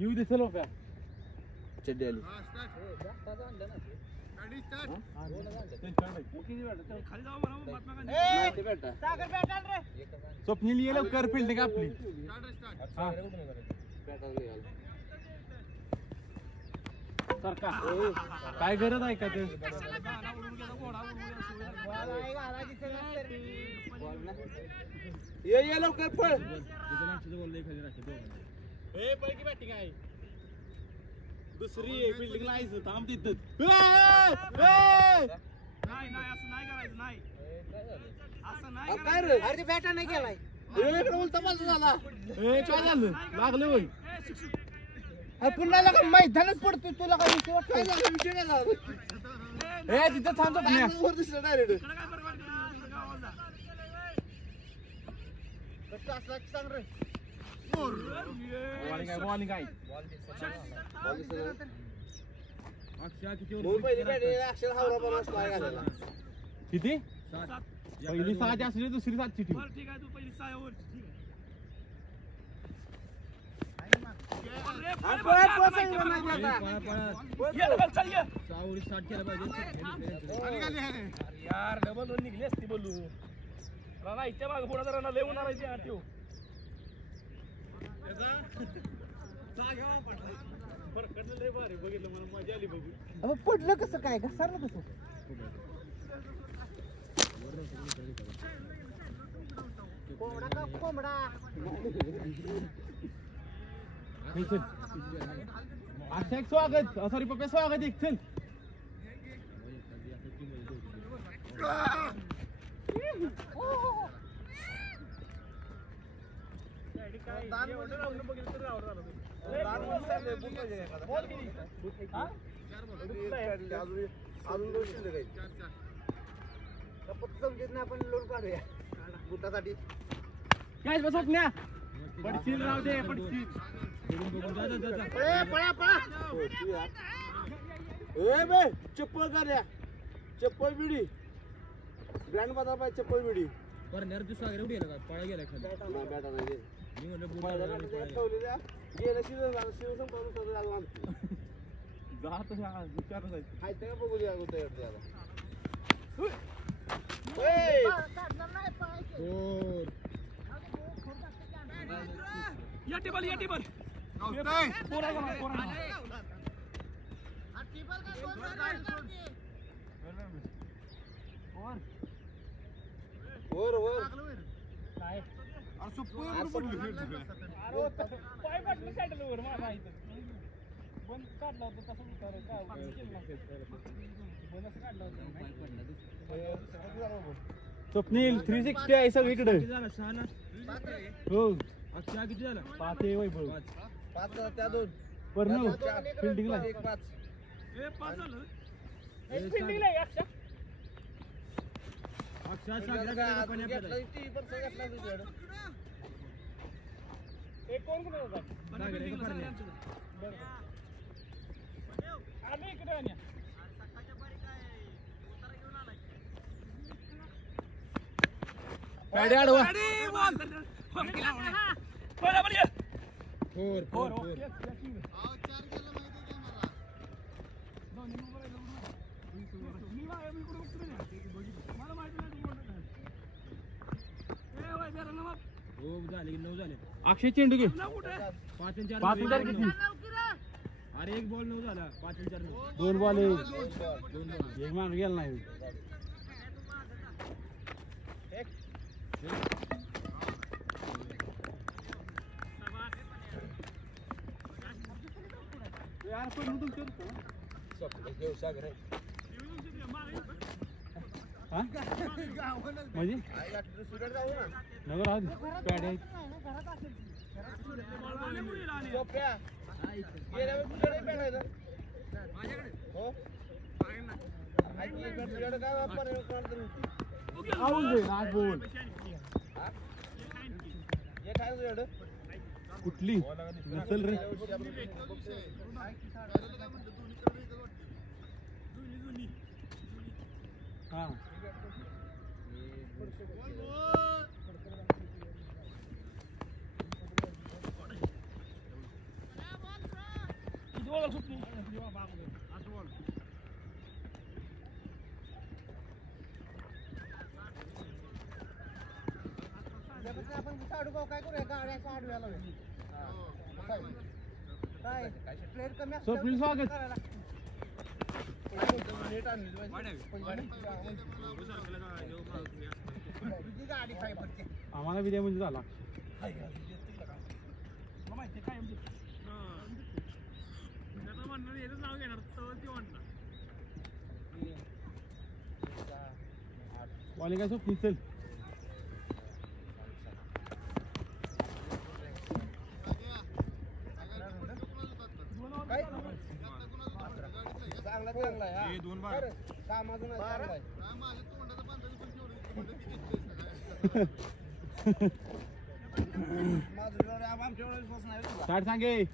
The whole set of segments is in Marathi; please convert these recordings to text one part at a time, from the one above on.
येऊ दे चलो प्या चड्डी आली स्वप्नील ये लवकर फिल्डिंग आपली काय गरज आहे का ते ये लवकर पळ पैकी बॅटिंग आहे दुसरी बिल्डिंग लायचं थांब तिथं काय रे अरे बॅटा नाही गेलाय उलटा पालटा झाला काय झालं लागलं होय पुन्हा लगा मैदानच पडतो तुला काय काय झालं विषय काय झाला तिथं थांबतो दिसलं डायरेक्ट सांग रे बॉलिंग आहे किती पहिली 6 असली दुसरी 7ची टीम यार डबल निघली असती बोलू राणा इथे माग पुढे राणा लय होणार आहे आठव बघितलं मला मजा आली बघू पडलं कसं काय घसरलं कसं कोंबडा का कोंबडा अच्छा एक स्वागत सॉरी पप्पा स्वागत एक चल आपण लोन काढूया बुटासाठी काय बसकण्या पडशील राव दे पडशील पळा पळा ए बे चप्पल काढ्या चप्पल बिडी ग्रँड बाजार पाहिजे चप्पल बिडी परनेर तू सागरे उडी गेला पळा गेला खाली नाही बॅटा नाही मी म्हणलं ठेवलेल्या गेलं शिव संपवून लागून आमची जात विचार जायचं हाय ते बघू द्या गोष्ट त्याला या टेबल वर वर काय अरे सुपर पडलं पाय पडलं सॅटल वर माझा इथं बंद काढला होता तसं उतार काय बंद असं काढला होता स्वप्नील 360 आहे सगळीकडे झाला 6 ना हो अक्षय किती झाला 5 आहे वैभव 5 त्या 2 परनव फिल्डिंगला 1 5 ए 5 झालं एक फिल्डिंगला आहे अक्षय सागरा पाणी घेतला ती पण घेतला तुझ्याकडे एक कोण होता बरं आम्ही इकडे आल्या गाडी अडवा बरोबर ये फोर अक्षय चेंडू घे 5 आणि 4 5 हजार किती अरे एक बॉल 9 झाला 5 आणि 4 2 बॉल एक मान गेला नाही यार पण मुदून करतो घेऊ सागर हा म्हणजे सुरत जाऊ ना नगर आज पॅड आहे सोप्या गेल्या तुझ्याकडे बॅट हो तुझ्याकडे काय वापर होती आऊल दे आज बोल हे काय तुझ्याकडे कुठली नसल रे हा आपण साडू भाऊ काय करूया गाड्या साडूया काय प्लेअर कमी स्वप्नील स्वागत गाडी काय पडते आम्हाला विद्या म्हणजे झाला माहिती काय म्हणणार याचं नाव घेणार ते म्हणणार बॉलिंग काय स्वप्नील चल चांगला चांगला आहे दोन बार काम अजून चांगला आहे आमच्या विश्वास नाही साठ सांगे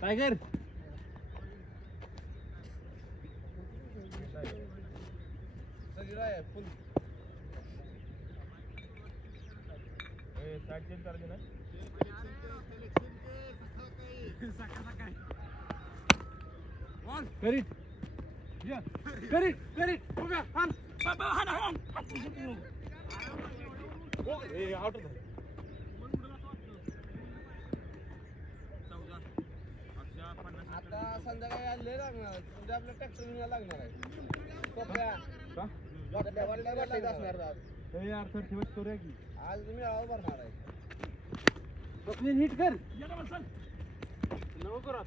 टायगर सगळं आहे फुल करीट करीट करीट उभ्या हान आउट आता संध्याकाळी आले लागणार म्हणजे आपल्या ट्रॅक्टर घेऊन लागणार आहे सोप्या असणार यार सर ठेवत करूया की आज तुम्ही आवाज भरणार आहे स्वप्नील हिट कर नको करू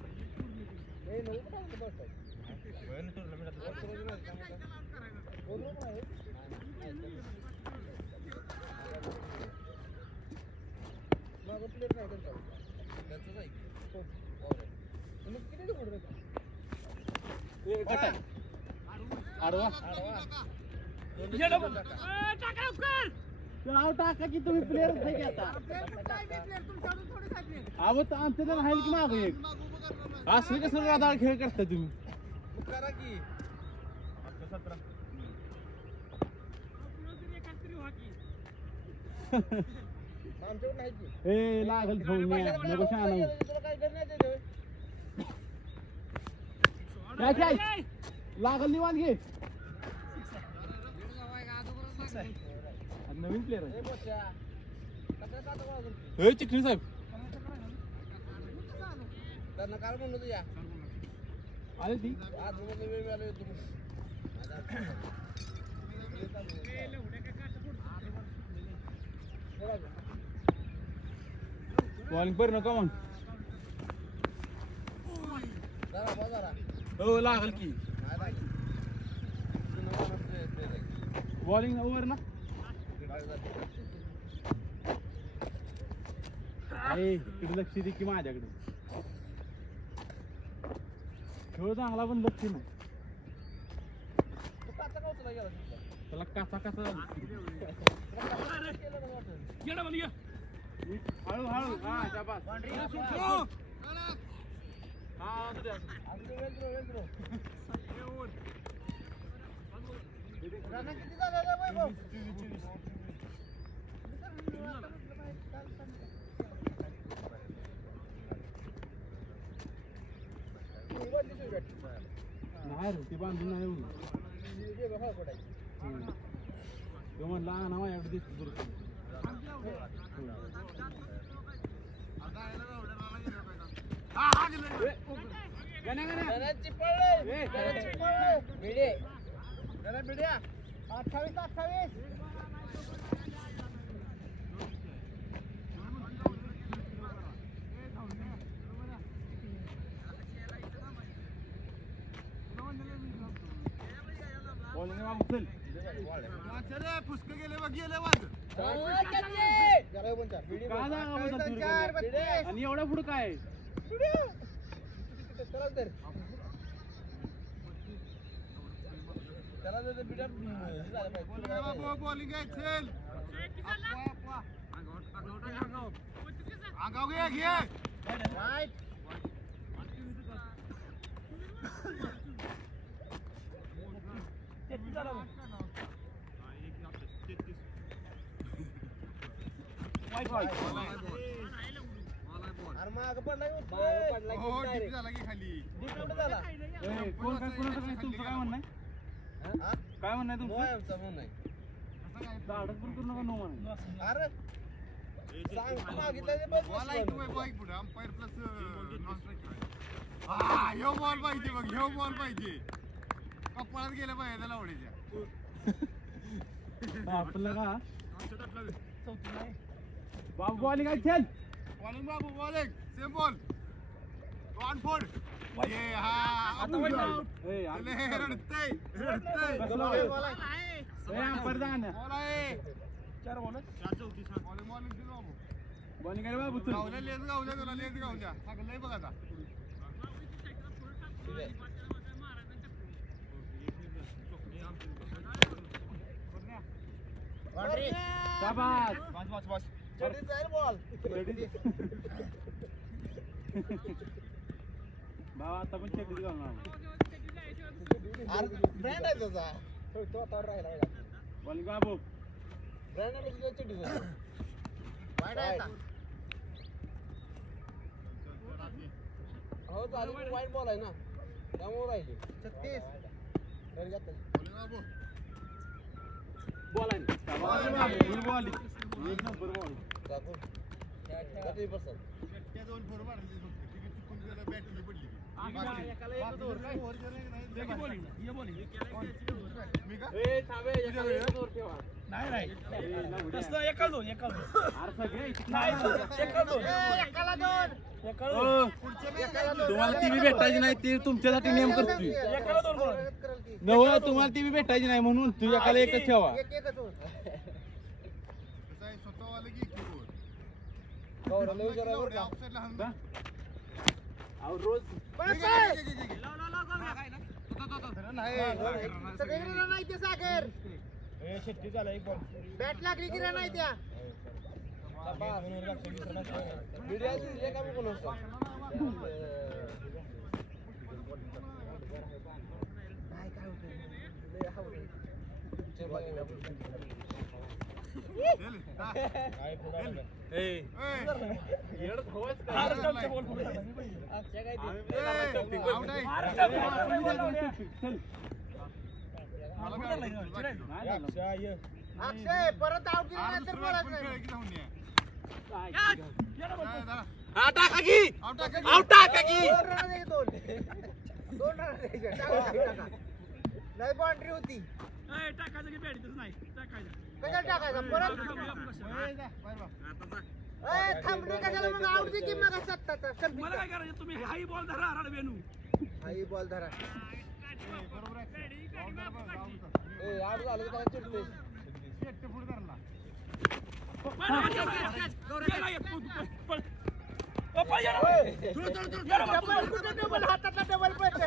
आता आडवा नाव टाका की तुम्ही प्लेअर नाही की आता अहो तर आमच्या तर राहील की मागं एक असं कसं राधाळ खेळ करता तुम्ही करा की आमच्याकडे नाही की ए लागल ठेवून नको शहाणा तुला काय करण्यात काय लागल निवांत घे नवीन प्लेअर आहे चिकनी साहेब त्यांना काय म्हणलं तू या आले ती आज वेळ मिळाला येतो बॉलिंग पर नका मग जरा हो लागल की बॉलिंग ओव्हर ना इकडे लक्ष दे की माझ्याकडे खेळ चांगला पण लक्ष नाही त्याला कासा कासा हळू हळू हा शाबास हा किती झालेलं वैभव नाही रे ती बांधून नाही तो म्हणला ना माझ्याकडे दिसतो दुरुस्त भिड्या 28-28 बॉलिंग चल पुष्क गेले बघ गेले वाज आणि एवढा पुढं काय बॉलिंग आहे खेळ आगाव घे घे अरे माग पडला खाली झाला कोण काय कोणाचं काय तुमचं काय म्हणणं आहे? काय म्हणणं आहे तुमचं? झाडच पण करू नका नो म्हणा. अरे सांग मागितलं ते बघ बॉल पाहिजे बघ ह्यो बॉल पाहिजे कपाळात गेलं पाहिजे त्याला ओढीच्या आपलं का बाबू बॉलिंग आहे खेळ. Bowling Babu bowling same ball on फोड ये हा ए, आ- रडतय कसलं होय? ए, अंपायर जा ना. बॉल आहे चार बॉल बॉलिंग बॉलिंग दिलं बाबू बॉलिंग आहे रे बाबू चल. गावल्या लेस गावल्या तुला लेस गावल्या सगळं बघ आता शाबास. चढीत जाईल बॉल भावा आता पण चेक घालणार. ब्रँड आहे त्याचा तो आता राहिला बॉलिंग बाबू. ब्रँड आहे तुझ्या चढीचा वाईट आहे आता हो चालू वाईट बॉल आहे ना त्यामुळे राहिली 36 बॉलिंग बाबू बॉल आहे. शाबास रे बाबू. Good bowling. एक नंबर बॉल. दाखव 30% त्या दोन फोर मारायचे फक्त तिथे चुकून गेलं बॅटरी पडली मी का ए, थांबे, एका वेळेस वर ठेवा. नाही ए, लावड्या. तसलं एका दोन अरे सगळे इथे नाही थांबा. एका दोन एकाला दोन एकाला हो. एकाला दोन तुम्हाला टीव्ही भेटायची नाही ते तुमच्यासाठी नियम करतोय. एकाला दोन बोल. नव तुम्हाला टीव्ही भेटायची नाही म्हणून तू एकाला एकच ठेवा. एकच होत कसं आहे स्वतः आलं की कीबोर्ड गौरवला विचारायला बरं का? ऑफसाईडला हाण का? अहो, रोज सगळीकडे नाही ते सागर शेट्टी झाला एक बॉल बॅट लागली की नाही त्या व्हिडिओ दिले का मी कोण अक्षय परत आउट केलं नाही तर बोलायचं नाही टाका की दोन रन द्यायचे. टाका. नाही बाउंड्री होती टाकायचं की बॅडीतच नाही टाकायचं कशाला टाकायचा परत थांबली कशाला मग आउट दे की मग सत्ताचा मला काय करायचं तुम्ही हाई बॉल धरा बेनू हाई बॉल धरा ए आउट झालं तर चिडते डबल हातातला डबल पैसे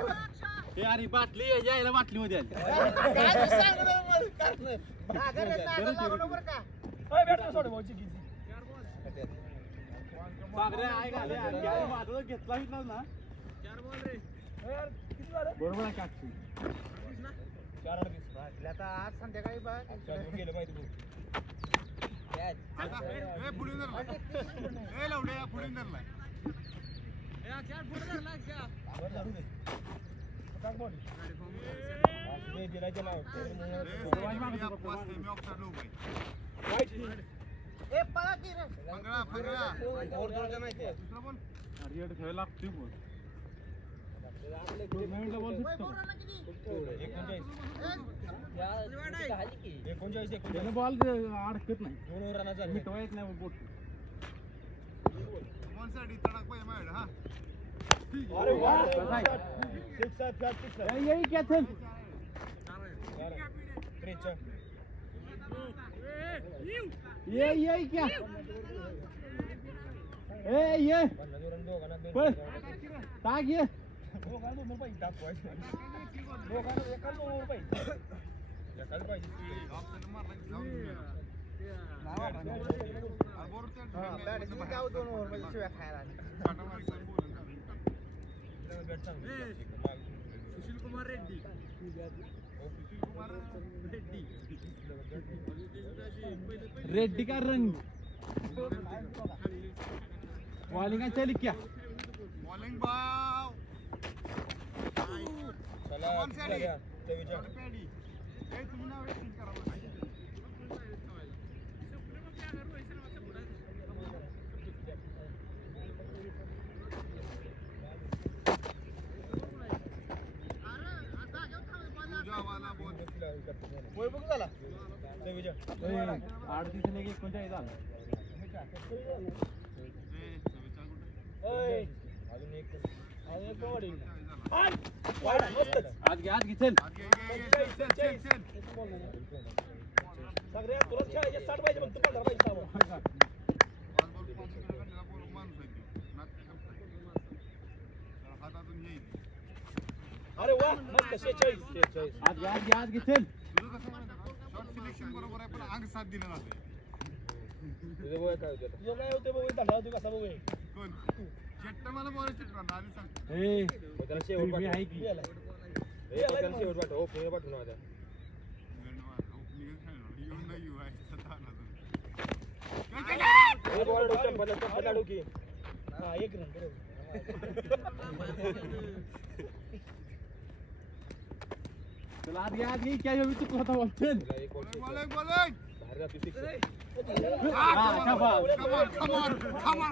हे अरे बाटली यायला बाटली मध्ये आली. सागरे आहे का? अरे, अरे, अरे, माझं घेतला घेतला ना बरोबर आहे काकी. आता आज संध्याकाळी बघ पुढे लवड्या पुढे धरलाय खेळ लागतोय बोल. टुर्नामेंटला बॉल सुटतो. त्यानं बॉल अडकत नाही. मिटवा येत नाही बोट. साठी तडाक पाहिजे माझ्याकडे हा यही क्या चल ये क्या ये पळ टाक ये सुशील कुमार रेड्डी रेड्डी का रंग बॉलिंग काय चाली क्या बॉलिंग बाव चला चला पेडी ए तुम्ही ना वेटिंग करा झाला 38 ने 39 झालं आज घे चल सगळ्या तुला खेळायचे 60 पाहिजे मग तुम्हाला पाहिजे अरे वा मस्त 46 आज घे चल शॉट सिलेक्शन बरोबर आहे पण अंग साथ दिला जाते तुझं वय काय होतं तुझं काय होतं बघू धंदा होतो कसा बघू कोण चट्ट मला बॉल चिटणार आधी सांग ए त्याला शेवट मी आहे की त्याला शेवट पाठव ओपनिंग पाठव ना आता येऊन नाही येऊ आहे ए बॉल डोक्यात डोकी हा एक रन बरोबर चल आज घे क्या यो तू होता बोल चल बॉलिंग बाहेर जातो 6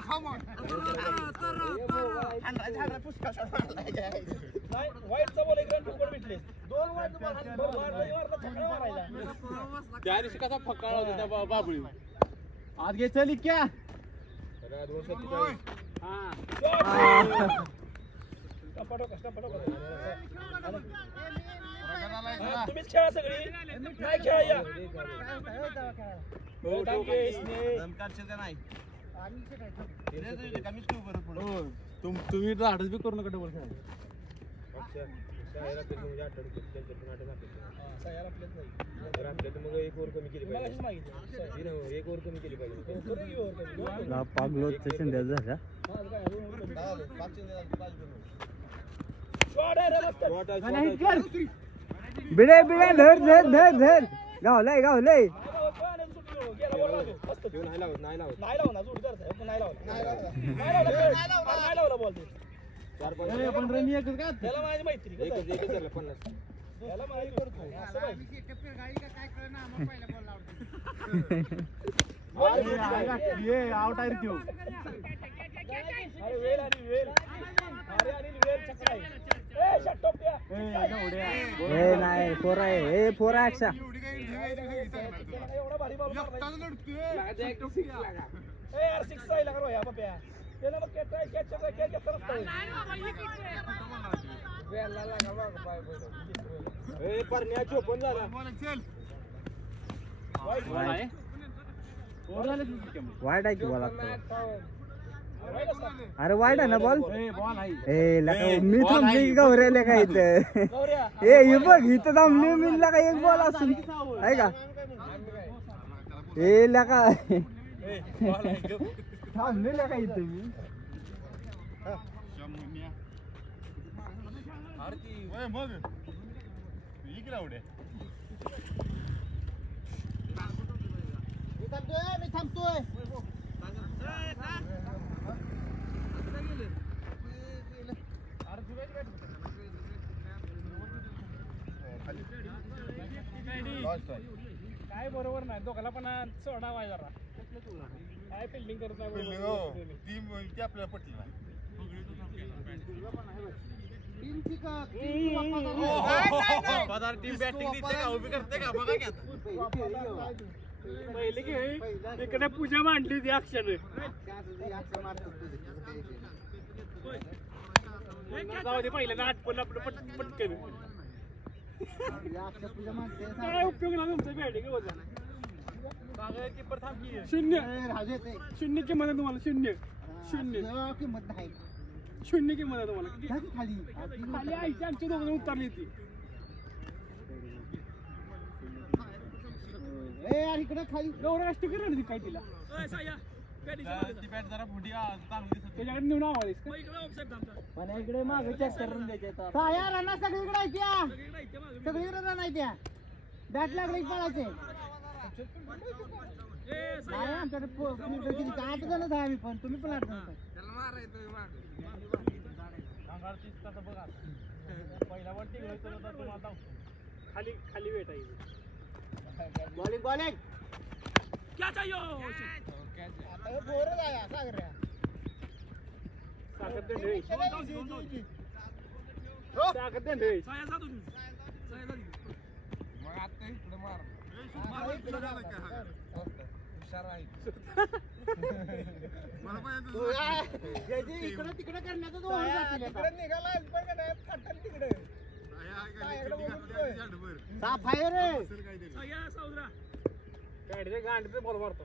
come on वाईटचा बॉल एक रन फुकट भेटले 2 वाईट मारला छक्का मारायचा त्या दिवशी कसा फकाळा होता त्या बाबळी आज घे चल क्या चला 247 हां टपाटो रगडाला तुम्हीच खेळा सगळी नाही खेळा या हो टाके इसने तुम्ही राहतच बी करू नका डबल खेळायला अच्छा शायरा ते म्हणजे 8 त्यांच्या पण 8 नाटक शायरा आपल्याच नाही आपल्याला मग एक ओव्हर कमी केली पाहिजे मगाशीच मागितलं एक ओव्हर कमी केली पाहिजे करू की ओव्हर कमी ना पागलोच संध्या झाला हां काय ओव्हर 5 शॉट आहे रे मस्त नाही कर बिडे धर गावलय नाही लावणार जोडीदार साहेब नाही लावला बॉल ते 4-5 पण रमी एकच का त्याला माझी मैत्री एकच झालं 50 त्याला माहिती करतो असं पाहिजे ये आउट आहे तू अरे वेल चक्कर आहे ए शॉट टोप्या ए नाही पोरा अक्षा एवढा भारी बॉल मारला लढतोय ए यार 6 आहे लगा रोया बाप्या त्याला मग कॅच घेता नसतं वेलला लागा बघ बाय ए परण्या चोपन झाला चल वाईट आहे की बॉल अरे वाईट आहे ना बॉल ए लका मी थांबली गौऱ्याला काय इथं ए हे बघ इथं थांबली मी लका एक बॉल असून आहे का ए लका थांबले लका इथं मी मग इकडे आवडे मी थांबतोय काय बरोबर नाही दोघाला पण सोडा वाय जरा काय फिल्डिंग करत नाही ती आपल्याला पटली नाही टीम बॅटिंग का उभी करते का बघा की आता पहिले की इकडे पूजा मांडली होती अक्षर जाऊ दे पहिले ना आठवण आपलं पटकन काय उपयोग नाही तुमचं बॅटिंग वजन कीपर थांब की 0 किंमत आहे तुम्हाला 0 किंमत नाही 0 किंमत आहे तुम्हाला खाली आईची आमची दोघं उतरली ती इकडे खाली गौराष्ट्र करा काय तिला ती बॅट जरा फुटी चांगली दिसत त्याच्याकडे नेऊन आवाज पण इकडे मागे चेक करून द्यायचे रना सगळीकडे रन आहे त्या बॅट लागली पळायचे आमच्याकडे आठ जणच आहे आम्ही पण तुम्ही पण 8 जण त्याला मारायचं अंगावर 30 तास बघा पहिला वर टिकलो तर तुम्हाला दाखवतो खाली खाली वेट आहे बॉलिंग बॉलिंग क्या चाहिए आता हे बोरच आहे सागऱ्या साखर दे रे साखर दे रे साया जा तुम्ही साया जा मग आता इकडे मार हुशार आहे मला पाहिजे इकडे तिकडे करण्याचं तिकडे निघाला पण का नाही फाटल तिकडे साफ आहे रे साया सावद्रा गाडीचे गांडीचे बॉल मारतो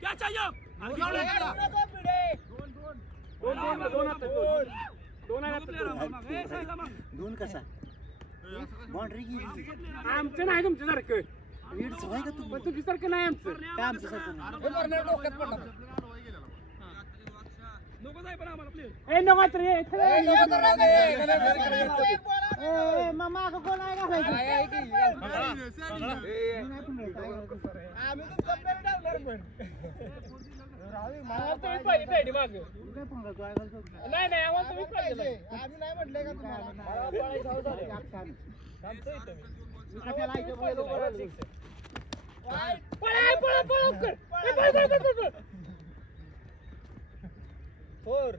क्या चाहिए दोन कसा बाउंड्री आमचं नाही तुमच्या सारखं पण तुमच्या सारखं नाही आमचं काय आमचं सारखं नको जाय पण आम्हाला प्लेअर ए नको तर ये मामा कोण आहे आम्ही तर कप्प्याला डावणार पण नाही नाही आम्हाला तुम्ही पाहिजे आम्ही नाही म्हटलंय का तुम्हाला फोर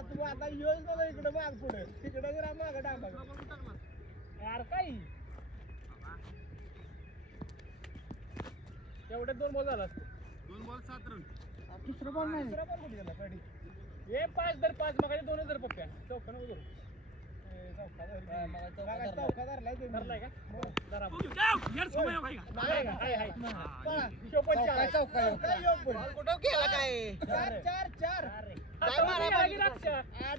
तुम्ही आता येऊच नको इकडे माग पुढे तिकडे जरा माग डांबा यार काही एवढे 2 बॉल झाला 2 बॉल 7 रन दुसरं बॉल नाही दुसरा बॉल कुठे गेला गाडी हे 5 दर 5 मगाने 2 दर पप्प्या चौका नको करू चौका धरलाय धरलाय का धरा यार समय आहे का नाही का हाय हाय शोपन चौका कुठं केला काय 4 काय मारा बाकी लक्ष्य 8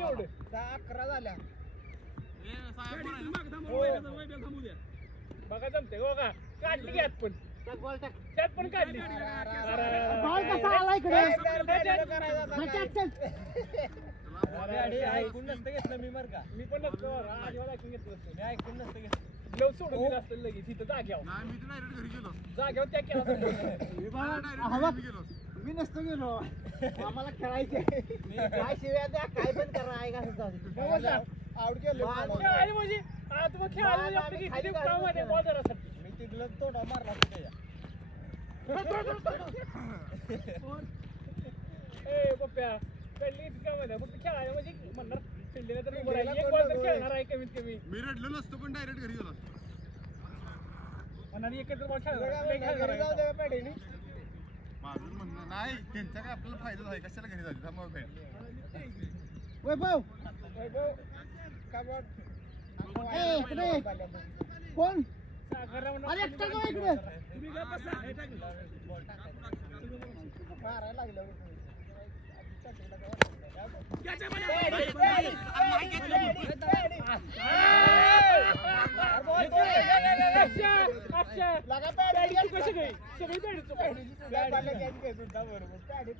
एवढं 11 झाल्या बघा जमते बघा काढली घ्यात पण त्यात पण काढली बॉल कसा आला इकडे ऐकून नसतं घेतलं मी बरं का मी पण नसतो आजीवाला ऐकून घेतलं नसतं मी ऐकून नसतं घेतलं लव सोडून दिलं असतं लगेच इथं जाग्यावर नाही मी तर डायरेक्ट घरी गेलो जाग्यावर त्या केला डायरेक्ट गेलो मी नसतो गेलो आम्हाला खेळायचे काय शिव्या द्या काय पण करा आहे का आउट केलं खेळायला म्हणजे तुम्ही खेळायला म्हणजे आपली किती काम आहे बॉलरसाठी मी तिथलं तोडा मारला त्याच्या ए पप्प्या पहिली काम आहे फक्त खेळायला म्हणजे म्हणणार फिल्डिंग तर उभं राहिलं एक बॉल तर खेळणार आहे कमीत कमी मी रडलो नसतो पण डायरेक्ट घरी गेलो आणि एकत्र बॉल खेळणार माझं म्हणणं नाही त्यांचा काय आपल्याला फायदा आहे कशाला घरी जायचं थांबा भेट वैभव कोण अरे एकटा का इकडे मारायला लागलं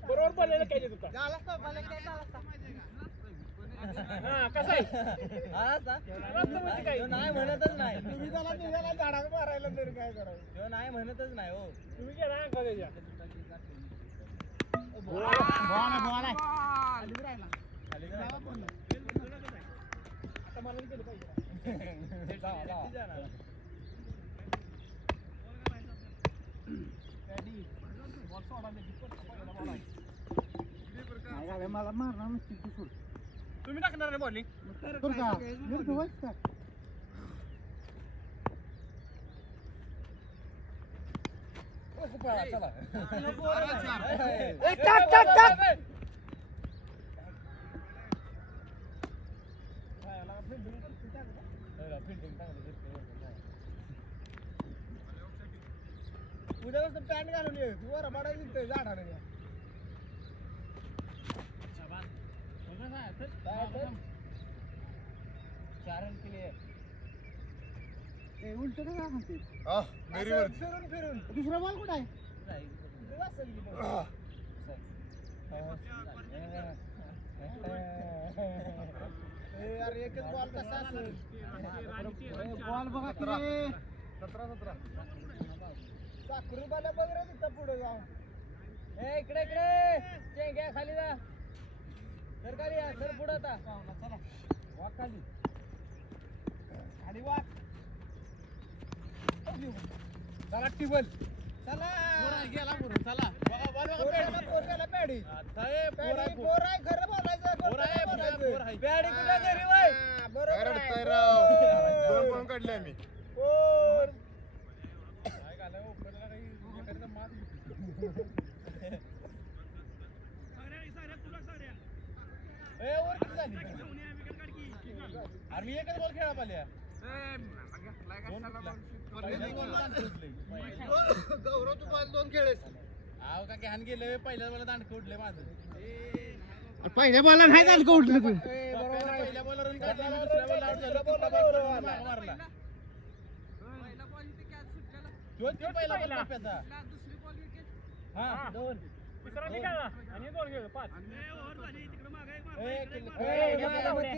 बरोबर बोलायला काय होता कसं आहे नाही म्हणतच नाही तुम्ही त्याला निघाला झाडाला मारायला तरी काय करावं नाही म्हणतच नाही हो तुम्ही गेला का त्याच्या आता मला केलं पाहिजे मला मारणार नसतील तू सोड तुम्ही टाकणार नाही बॉलिंग उद्यापासून पॅन्ट घालून ये तू वर माडा दिसतोय झाडाने चारण केले उलट का म्हणते फिरून फिरून दुसरा बॉल कुठं आहे यार एकच बॉल कसा असेल बॉल बघा की साखरूबाला बघ रे तिथं पुढे जाऊन इकडे चेंग्या खाली जा सर खाली या सर पुढे आता चला वाक खाली वाक चला टिबल चला गेला पुढे चला पोरगाला पॅडी साहेब पोर आहे खरं बोलायचं पोर आहे पॅडी कुठे घरी वय बरोबर दोन पण काढले आम्ही पोर काय घालाय उपरला काही एखाद्याचा मात अरे मी एकच बॉल खेळा पाहिल्या गौरव तू बॉल दोन खेळेस अहो का हान गेलं पहिल्याच मला दांड उडले माझं पहिल्या बॉलला नाही झालं का उठलं तू पहिल्या बॉलवरून काढला दुसऱ्या बॉल आउट झालं मारला पहिला बॉल पप्प्याचा हा दोन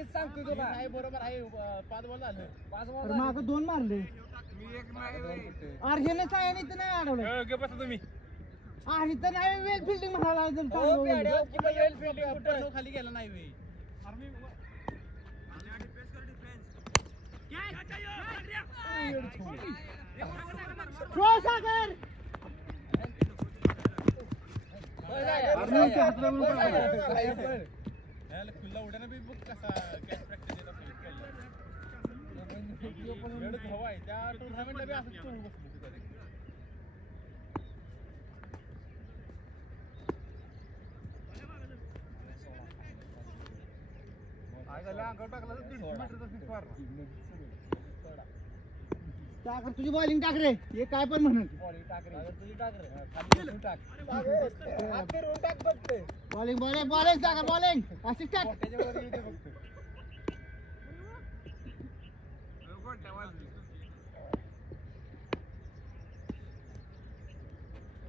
सांगतो तुला बरोबर आहे 5 बॉल झाले 5 बॉल माग 2 मारले अर्घेने सायाने तर नाही अडवलं तुम्ही आणि तर नाही वेल फिल्डिंग म्हणाला खाली गेला नाही वे खुल्ला उड्यानं बी बुक कसा कॅच प्रॅक्टिस हवा आहे त्या टुर्नामेंटला बी असंच करून बसलो तुझी बॉलिंग टाक रे हे काय पण म्हणत बॉलिंग बॉलिंग बॉलिंग टाका बॉलिंग अशीच टाक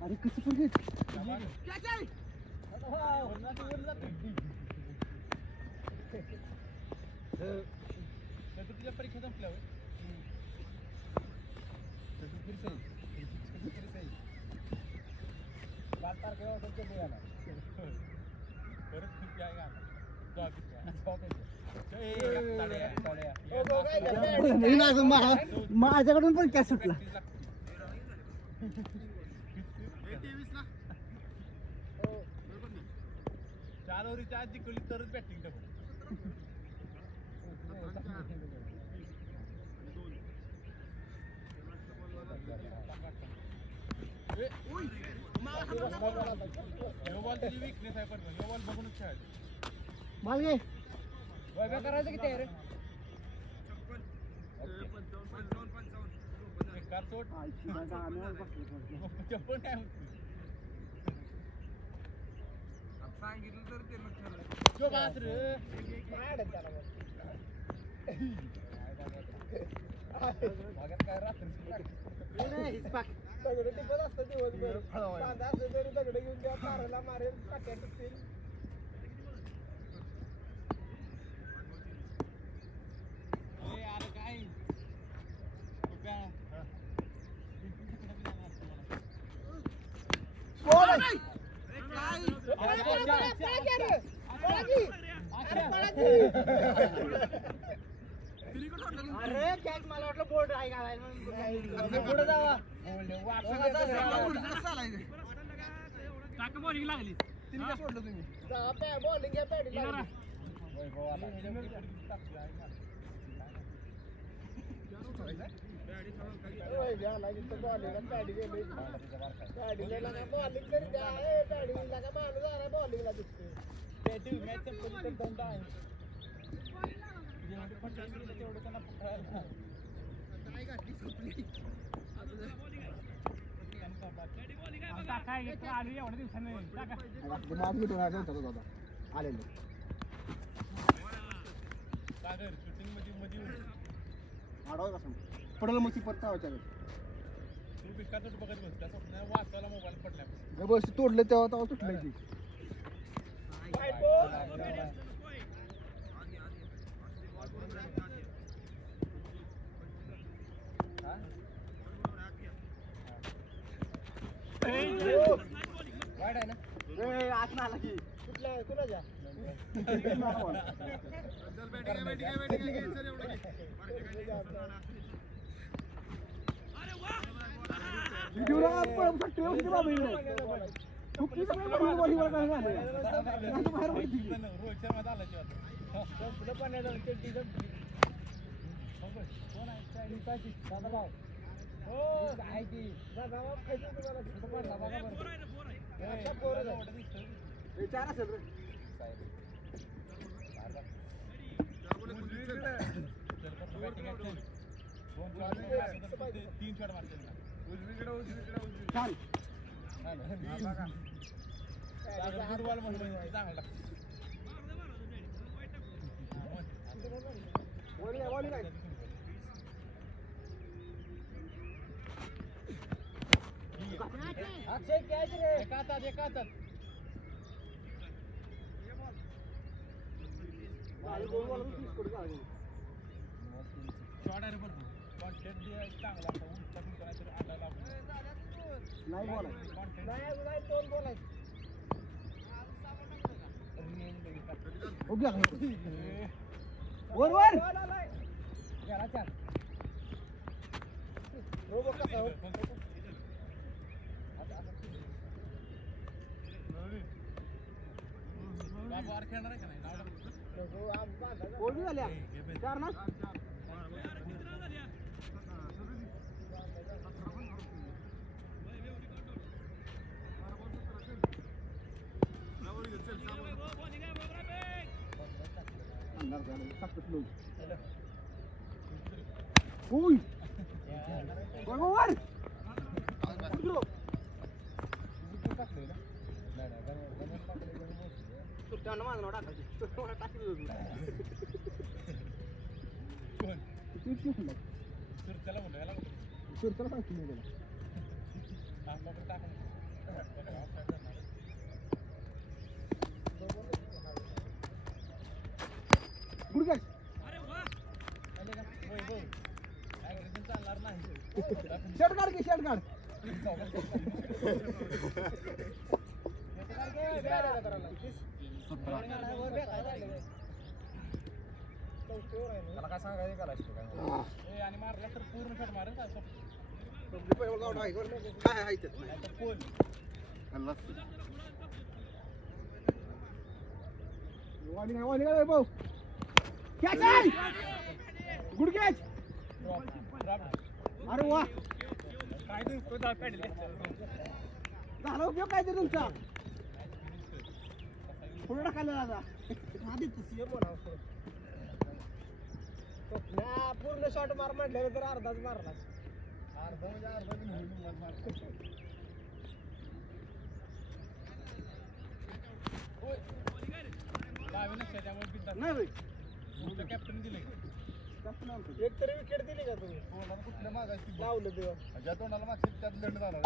अरे कसं पण घेत तुझ्या परीक्षा संपल्या माझ्याकडून पण कॅच सुटला 4 ओव्हरच्या आज जिंकली तरच बॅटिंग टाकू यो बॉल तुझी वीकनेस आहे पण यो बॉल बघूनच खेळायचं बॉल घे वैभव करायचं किती आहे रे कार सोड चप्पल काय सांगितलं तर ते जो बास रे काय रात्री दगड टिपत असतं दिवसभर कांदा असलं तरी दगड घेऊन द्या मारायला मारेल काट्या टिपतील अरे काय अरे कॅच मला वाटलं बोर्ड आहे घालायला पुढे जावा बॉलिंग लागली सोडलं तुम्ही बॉलिंग घ्या पॅडी बॉलिंगला दिसते मॅच संपली तर दंड आहे तेवढं त्यांना पकडायला आलेलो सागर शूटिंग मध्ये आडवा कसं पडलं मग ती परत तू भिक्का तोट बघत बस त्या स्वप्न वाचायला मोबाईल पडल्या बस तोडलं तेव्हा तेव्हा तुटलं ती वाईट आहे ना आत ना आला की कुठला कुणाच्या चल बैठी घे चल एवढं घे. रोहित शर्मा झाला चार असेल रे तीन शॉट मारते चाल गुरुवाल म्हणून चांगला बॉलिंग आहे अक्षय कॅच रे एका हातात शॉट आहे रे बरं कॉन्टेंट चांगला उलटा तुमचा नाहीतर आणायला नाही बॉल नाही दोन बॉल आहेत वर वर गेला चार रोबो कसा हो बाबू आर खेळणार आहे का नाही गोल बी झाल्या चार ना Uy! वर वर सुट्ट्यानं माझं टाकायची टाकली सुरच्याला म्हणतो याला सुरताला सांगतो मी गुडगॅश चालणार नाही शर्ट काढ की शर्ट काढ काय सांगायचं आणि मारला तर पूर्ण शॉट मारेल काय आहे कोण वाली भाऊ कॅच आहे गुड कॅच अरे वा काय झाला उपयोग काय ते तुमचा पुढे टाकायला दादा पूर्ण शॉट मार म्हटलं तर अर्धाच मारला अर्धा म्हणजे अर्धा बी नाही नाही भाई कॅप्टन दिले एक तरी विकेट दिली का तुम्ही तोंडाला कुठल्या मागायची लावलं तेव्हा ज्या तोंडाला मागचे त्यात लढ झाला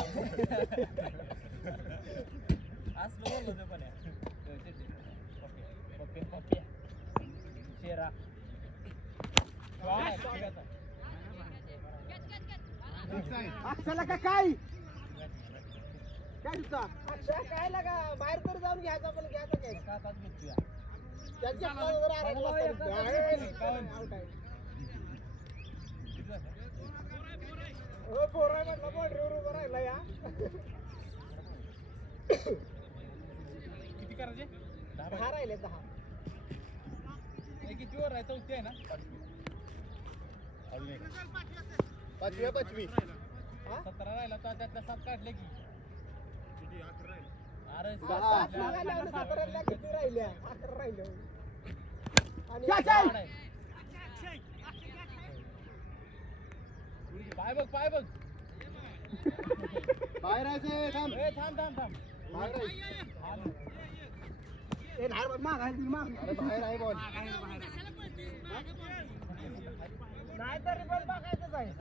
असलं बोललो ते पण पप्पे शेरा अक्षाला का काय काय तुझा अक्षय काय लागा बाहेर तर जाऊन घ्यायचा पण घ्यायचा काय हातात घेतोया त्याच्या पोरा म्हटलं बॉर्डरवर उभं राहिला या किती करायचे 10 राहिले 10 किती वर आहे चौथी आहे ना पाचवी 17 राहिला तर त्यातल्या 7 काढले की अरे 17 किती राहिल्या 11 राहिले आणि पाय बघ बाहेर आहे थांब थांब बाहेर आहे माग अरे बाहेर आहे बॉल नाही तरी पण बघायचंच आहे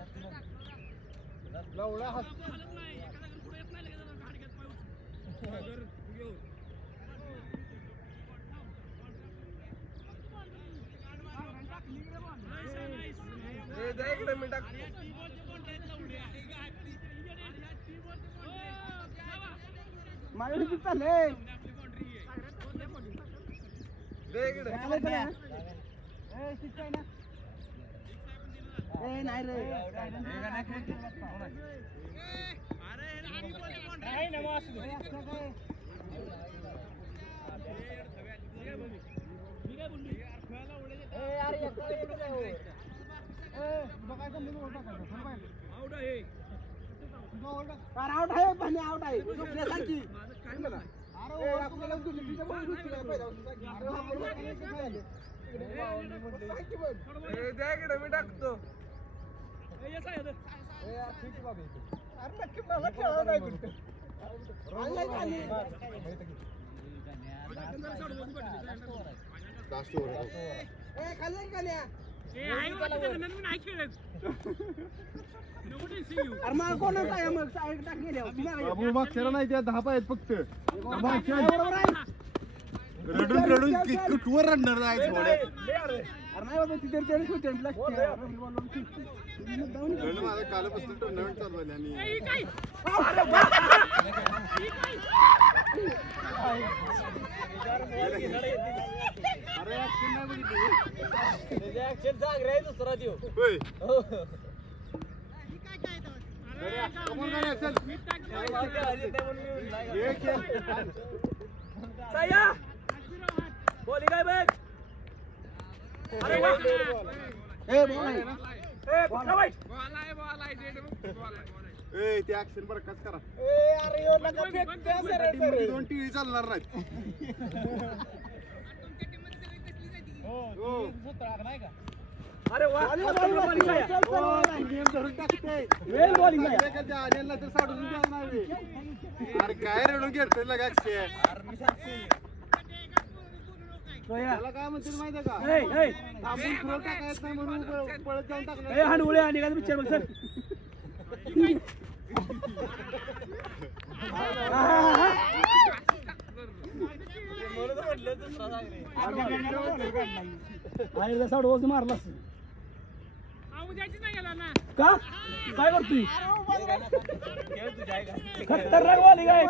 लवळा हात माझ्या चाललंय नाही रे आउट आहे पाणी आउट आहे मी टाकतो नाही त्या 10 आहेत फक्त रडून रडून वर रडणार जायचं माझं कालपासून टुर्नामेंट चालू झाली ते ऍक्शन बरं कस करा 2 टीव्ही चालणार नाहीत अरे वा अरे काय रडून घेतोय लगा त्याला काय म्हणतील माहितीये का थांबून थ्रो टाकायचं नाही म्हणून पळत जाऊन टाकलं हांडवळे आणि काय पिक्चर बघ सर मारलास का काय करतोय खतरनाक वाली काय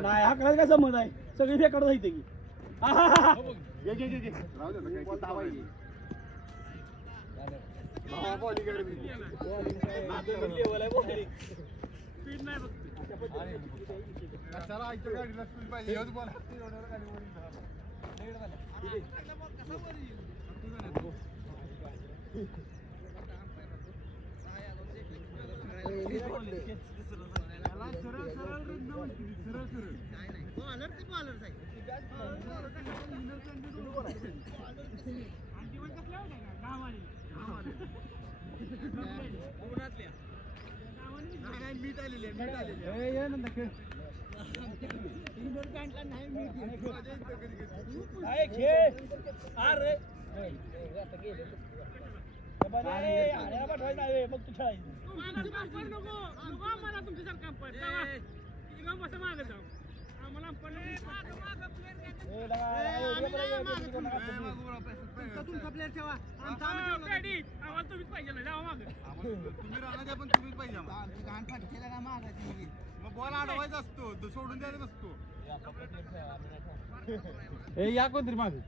नाही हाकला काय संबंध आहे सगळी फेकाड जायचे की बॉल अडवायचा असतो तो सोडून द्यायचा नसतो या कोणतरी मागे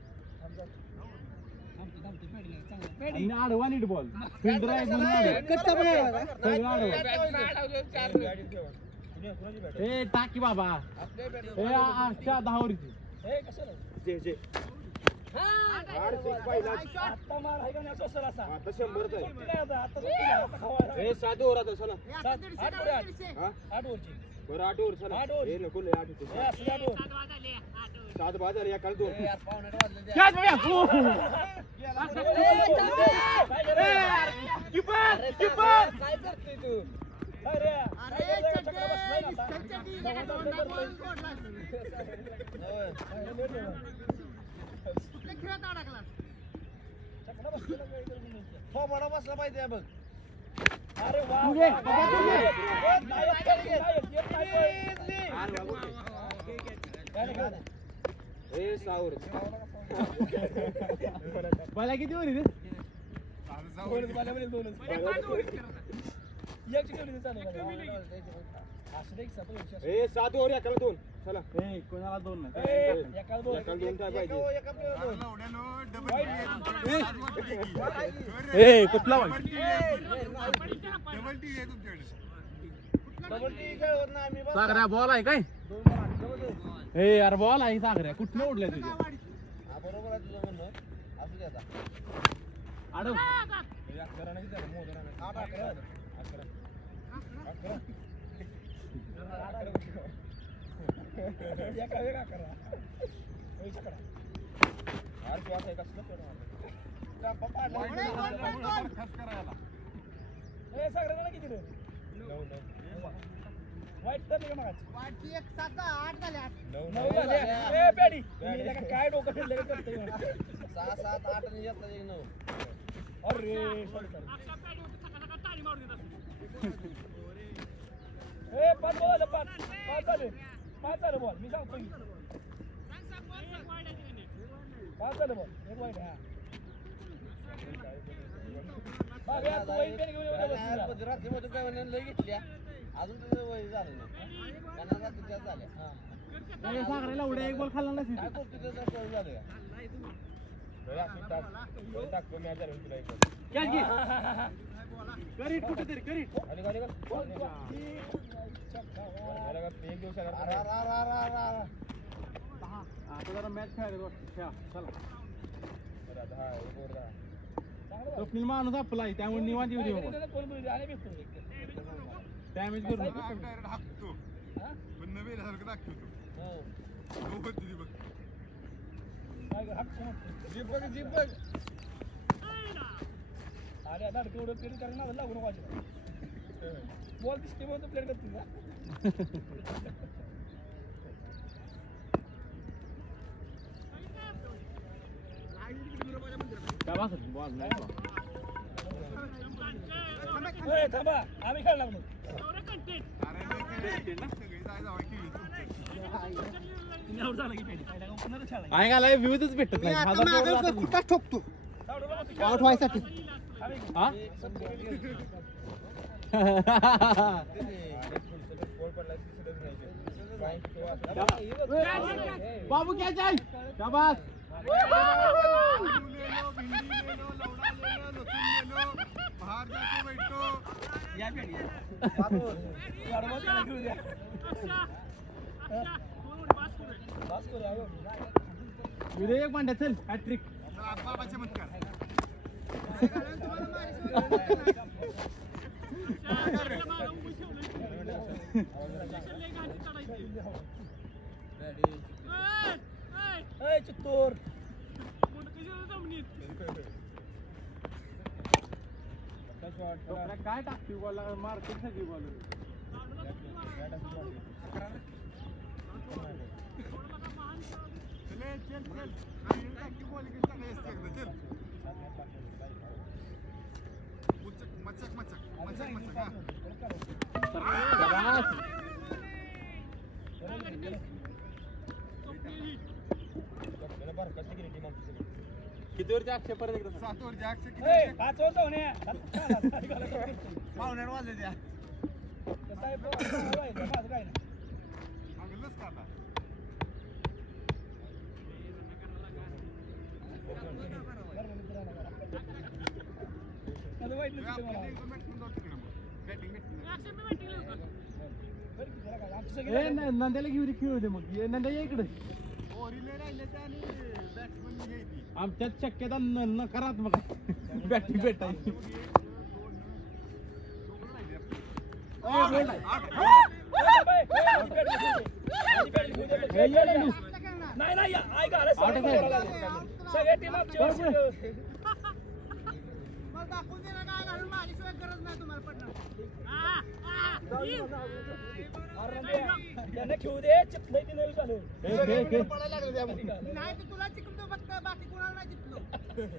आडवा नीट बॉल फिल्डर आहे टाकी बाबा 10 ओव्हरची बरं 8 ओव्हर चला नको 7 बाद झाले एकाला 2 बसला पाहिजे बघ अरे वा मला किती वर ए 7 ओव्हर एकाला 2 चला कोणाला 2 नाही एकाला 2 काय पाहिजे कुठला सागऱ्या बॉल आहे काय अरे बॉल आहे सागऱ्या कुठनं उडलाय तुझ्या बरोबर आहे तुझं म्हणणं असू द्या आडव काय डोकं फिरलं का 6 7 8 आणि 9 अरे पाच झालं बॉल मी सांगतो की 5 झालं बॉल एक वाईट घेतल्या अजून तुझं वय झालं नाही सागऱ्याला उड्या एक बॉल खाल्ला नसेल काय करतो त्याचा कळ झालं करीट कुठेतरी करीट आता जरा मॅच खेळायला वाटतं खेळा चला स्वप्नील माणूस आपला आहे त्यामुळे निवांत येऊ दे डॅमेज करू नका बॉल दिसते म्हणून प्लेट करते का बॉल नाही थांबा आम्ही खेळ लागलो आहे का लाईव्ह व्ह्यूजच भेटत नाही कुठं ठोकतो आउट व्हायसाठी हा बाबू क्या जाए शाबाश विधेयक मांड्या चल हॅट्रिक चित्तूर काय टाकते बॉल मारते सगळी बॉल किती वरचे आक्षेप परत एकदा 7 वरचे आक्षेप 5 वर जाऊन पाहुण्यावर वाजले त्या माझं काय नाही अंगलच का नंद्याला घेऊन खेळू दे मग नंद्या या इकडे आमच्यात शक्यता नकारात्मक बॅटिंग भेटायची नाही ऐका सगळ्या टीम दाखवून दे ना काय घालून माझ्याशिवाय गरज नाही तुम्हाला पडणार त्यांना खेळू दे चिपलंय ती नवी चालू नाही तू तुला चिकतो फक्त बाकी कोणाला नाही चिकलो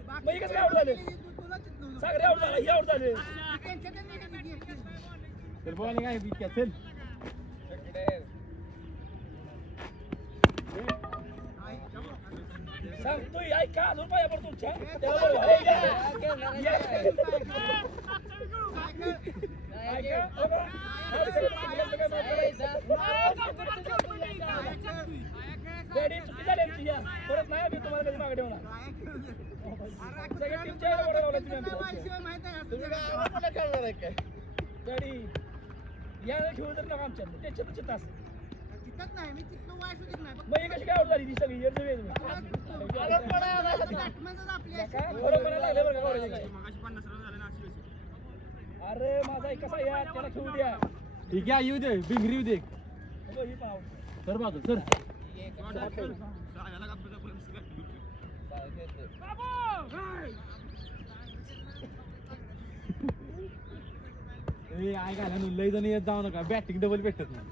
मग कसं आउट झाले तुला चिकलो सागरे आउट झाला ही आउट झाले तर बॉलिंग आहे बिक्या चल सांगतोय ऐका अजून पाया पडतो तुमच्या त्याला डॅडी चुकी झाली आमची या परत नाही आम्ही तुम्हाला कधी मागे ठेवणार सगळ्या टीमच्या बोलावलं तुम्ही खेळणार आहे काय डॅडी या खेळू तर नका आमच्या त्याच्यात तास मग कशी काय आवड झाली ती सगळी अरे माझा एक कसा या त्याला खेळू द्या ठीक आहे येऊ दे बिंगरी येऊ दे सर बाजू सर ऐका ना लय जण येत जाऊ नका बॅटिंग डबल भेटत नाही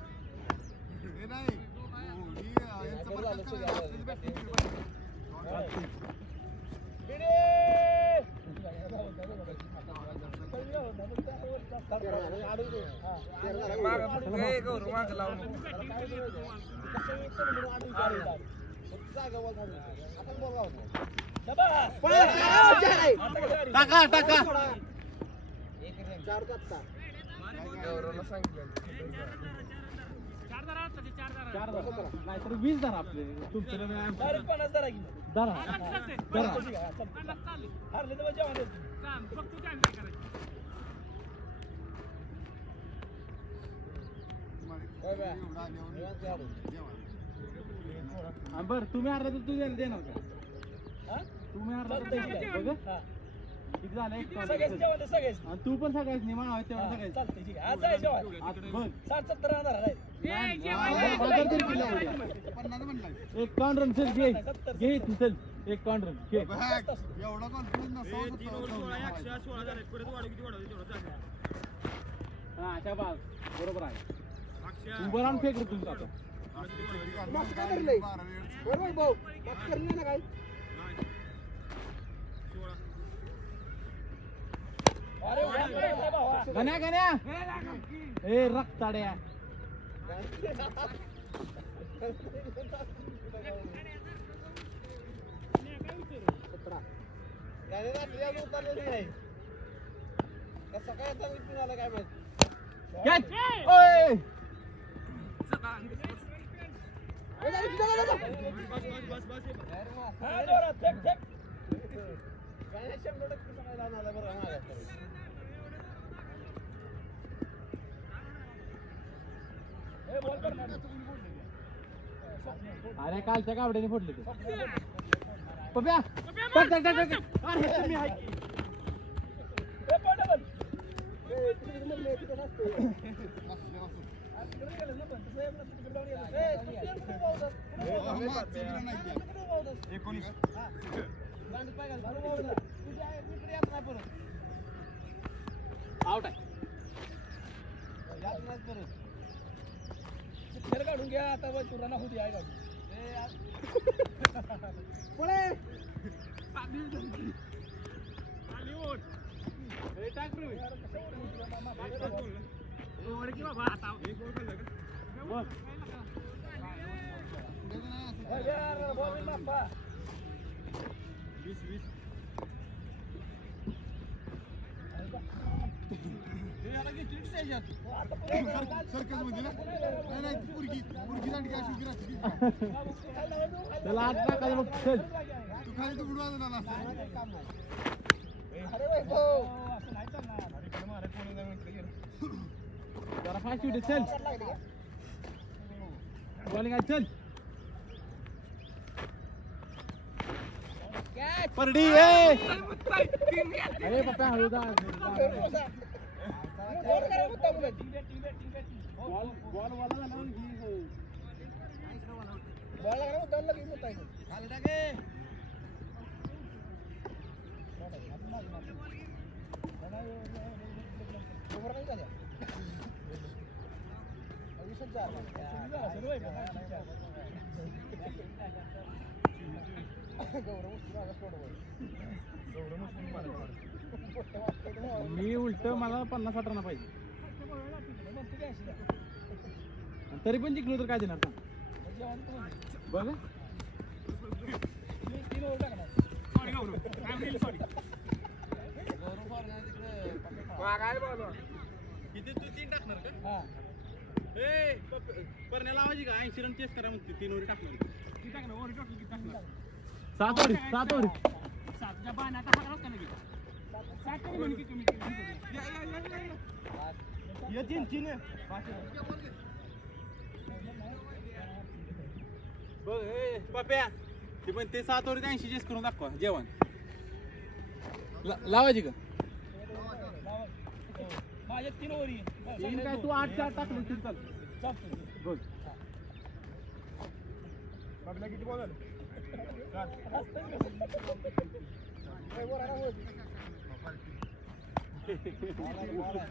टाका टाका नाहीतर 20 धरा आपले तुमचं धरा हारले तर जेवण बरं तुम्ही हरला तर तू देणार का तुम्ही हरला तर बघ किती झालं एक सगळेच आणि तू पण सगळ्याच नाही म्हणा तेवढं सगळ्याच चालतंय ठीक आहे आज जाय जेवण बघ 60-70 हजार आहे एक काउंट रन चल घे घे चल एक काउंट रन घे एवढा कॉन्फिडन्स हा शाबास बरोबर आहे उभं राहून फेक रे तुमचं आता गण्या गण्या ए रक्ताड्या अरे कालच्या कावड्याने फोडले ते पप्या टाक टाक टाक अरे तुम्ही हाय की आउट आहे काढून घ्या आता तुराना होती आहे गाडी त्याला आठ टाकायला बघ चल तू खाली तू बुडवा देणार जरा फास्ट उठे चल बॉलिंग आहे चल परडी अरे पप्पा हळू जा बॉल वाला झाला मी उलट मला 50-60 रन पाहिजे तरी पण जिंकलो तर काय देणार बघ ओव्हर टाकणार. Sorry Gaurav, I am really sorry. किती तू 3 टाकणार का? हा. ए परण्याला आवाजी का 80 रन चेस करा म्हणते 3 ओव्हर टाकणार. किती टाकणार? ओव्हर टाकलं किती टाकणार? 7 ओव्हर. 7च्या बाण आता हाकलाच का नाही? 7 तरी म्हणे की कमी केली. ये 3 बघ ए पप्या ते पण ते 7 ओव्हर 80 चेस करून दाखवा जेवण. लावायची का? माझ्या 3 ओव्हर आहे. तीन काय तू 8-4 टाकलं तरी चालतं. चालतं. बघ आपल्या किती बॉल झाले?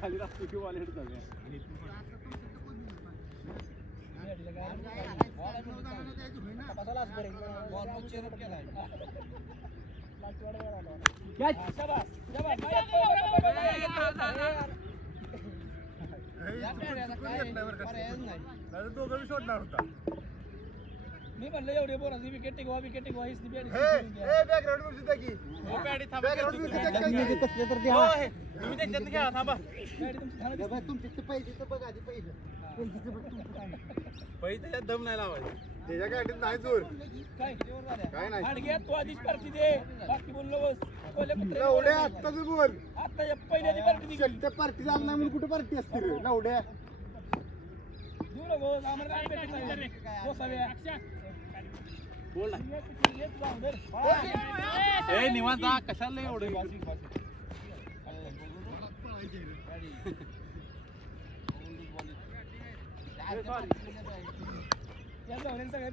खाली लागतो की वॉलेट झालं. दोघं सोडणार होता. मी म्हणलं एवढे बोलायचं विकेट टिकवा हीच बॅकग्राऊंड म्युझिक आहे की हो, पॅडी थांबा. बॅकग्राऊंड म्युझिक आहे कसले तर हो, द्या. हे. तुम्ही त्याच्यात खेळा थांबा. तुमचे पैसे बघ आधी पहिलं. पहिले त्याच्यात दम नाही लावायचा. त्याच्या गाडीत नाही जोर काय काय नाही. हाडग्या तू आधीच पार्टी दे बाकी बोललो बस लवड्या आत्ताच बोल. आता या पहिल्या पार्टी दे शक्य पार्टी झाली नाही म्हणून कुठे पार्टी असते रे लवड्या. देऊ नको आम्हाला काय भेटत नाही गोसाव्या. बोल ना. येत जाऊ दे. ए निवांत जा, कशाला एवढं या जाऊन सगळ्या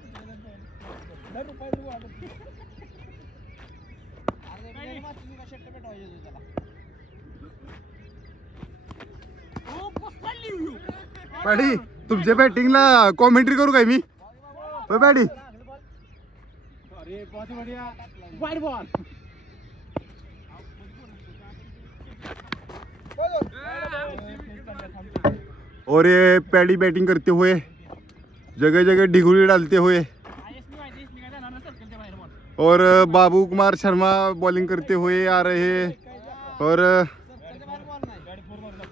दर रुपये पॅडी तुमच्या बॅटिंगला कॉमेंट्री करू काय मी? होय पॅडी अरे बहुत बढ़िया वाइड बॉल. और ये पैडी बैटिंग करते हुए जगह जगह ढिगुली डालते हुए और बाबू कुमार शर्मा बॉलिंग करते हुए आ रहे हैं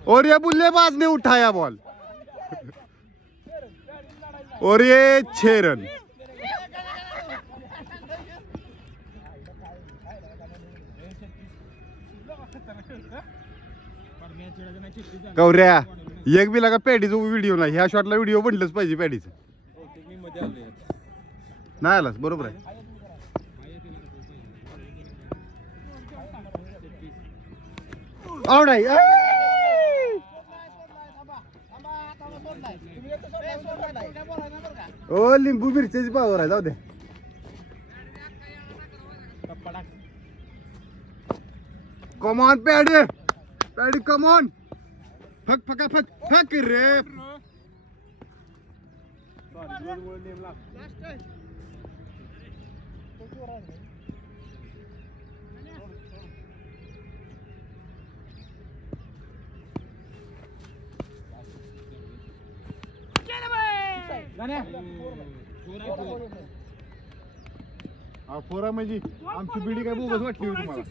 और ये बुल्लेबाज ने उठाया बॉल और ये 6 रन. गौऱ्या एक बी लागा पॅडीचा व्हिडिओ नाही. ह्या शॉटला व्हिडिओ बनलंच पाहिजे पॅडीचं. मी मध्ये आलोय. नाही आलास बरोबर आहे. आउट आहे. ओ लिंबू मिरच्याची पावर आहे जाऊ दे. Come on Paddy Paddy come on. फक फका फक फक रे. फोरा म्हणजे आमची बिडी काय बोगस वाटली होती मला.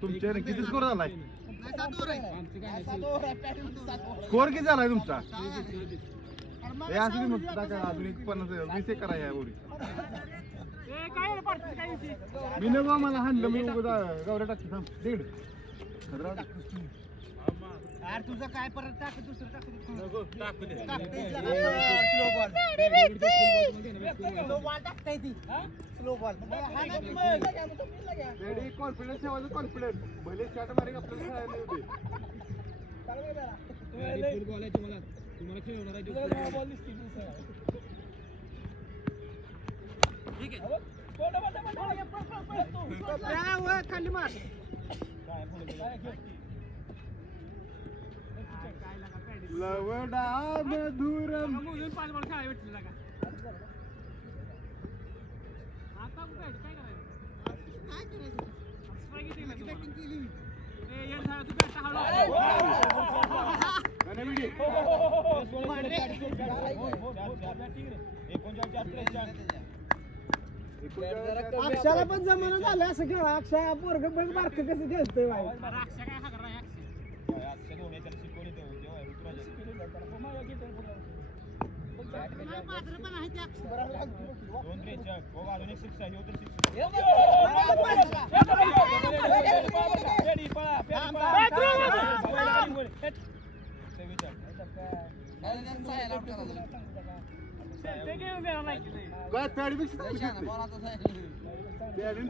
तुमच्या किती स्कोर झालाय? स्कोर किती झालाय तुमचा? अजून मग अजून 50-20 करा या ओरी. मी नको मला हाणलं मी गौऱ्या टाकतो थांब 1.5. यार तुझं काय परत टाक दुसरं टाक. टाकू दे. स्लो बॉल टाकताय ती. स्लो बॉल कॉन्फिडन्स ठेवायचं. कॉन्फिडन्स भले शॉट मारे आपल्याला खेळायला येऊ दे. खाली मार. लवडा मधुरम. मोजून 5 बॉल खेळायला भेटलेला का? आता काय करायचं? काय करायचं? स्ट्राईक येते ना तुम्हाला. ए यार तू बॅट हळू. अक्षाला पण जमाना झालं असं खेळा. अक्षय पोरग पण बारक कसं खेळतोय बाई.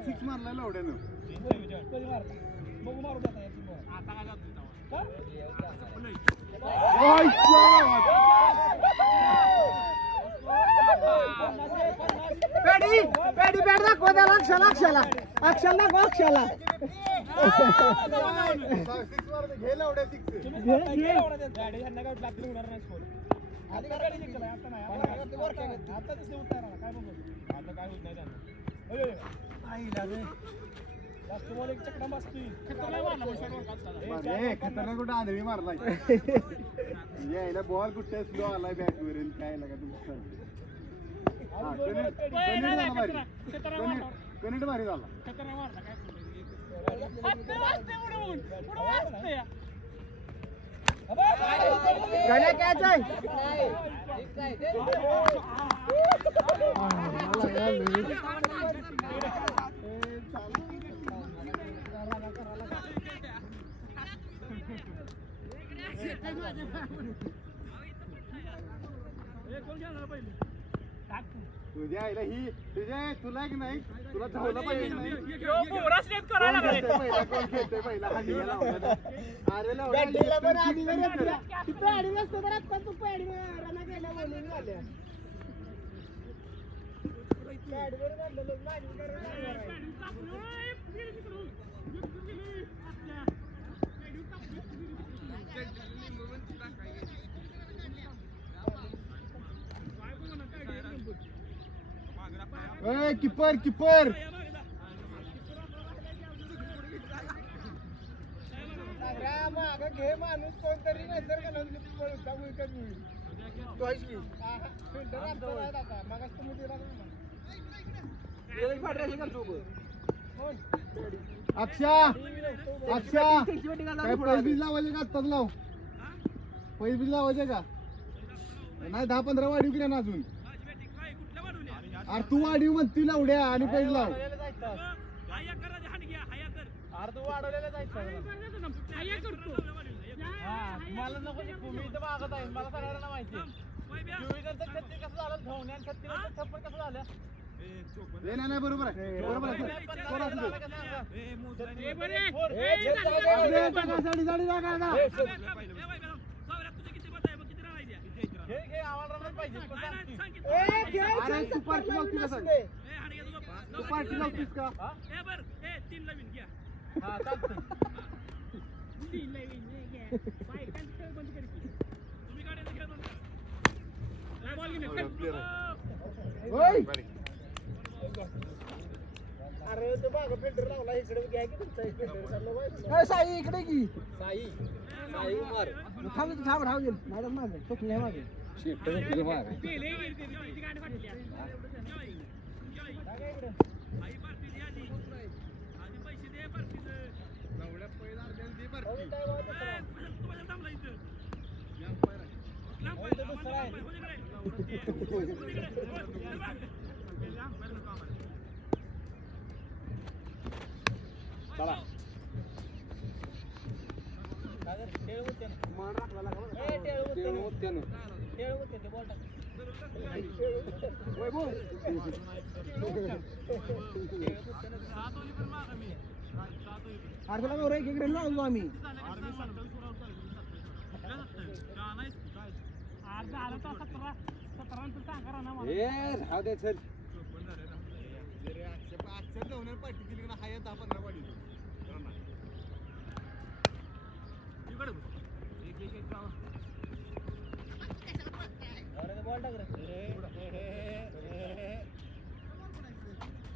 सिक्स मारला लवड्यानं. पॅडी पॅडी बॅट दाखवा त्याला. अक्षाला अक्षाला अक्षाला दाखवा अक्षाला. घे लवड्या सिक्स. खतरनाक कुठं आंधळी मारलाय. यायला बॉल कुठे स्लो आलाय बॅटवर काय लागा तुमचं. कनेक्ट भारी झाला. गण्या कॅच आहे. तुझ्या आईला ही तुझ्या तुला की नाही तुला धावला पाहिजे नाही. पहिला कोण खेळतोय पहिला हा गेला लावला. अरे बॅटिंगला पण आधी पॅडी नसतं तर आता तू पॅडी रना गेल्या बोलून झाल्या. पॅडवर बांधलेलं माझी किपर किपर माग घे माणूस कोणतरी नाहीतर का अक्षा अक्षा काय पैबीज लावायचे का आत्ताच लाव. पैबीज लावायचे का नाही. 10-15 वाढीव की ना अजून. अरे तू वाढीव म्हणती लावड्या आणि पैसे लाव. मला नको मी इथं मागत आहे. मला सगळ्यांना माहिती आहे. कसं झालं धावणे आणि 36 कसं झालं. नाही बरोबर आहे बरोबर आहे. तू पार्टी लावतीस का सांग. तू पार्टी लावतीस का. अरे तो माग फिल्टर लावला इकडे घ्या की तुमचा साई इकडे की साई साई उमर थांब थांब राहू दे. मॅडम माझं चुकलं आहे माझं. चला अर्धा गौरव इकडे लावलो आम्ही. राहू दे चल. पार्टी दिली ना हाय 10-15 वाढी.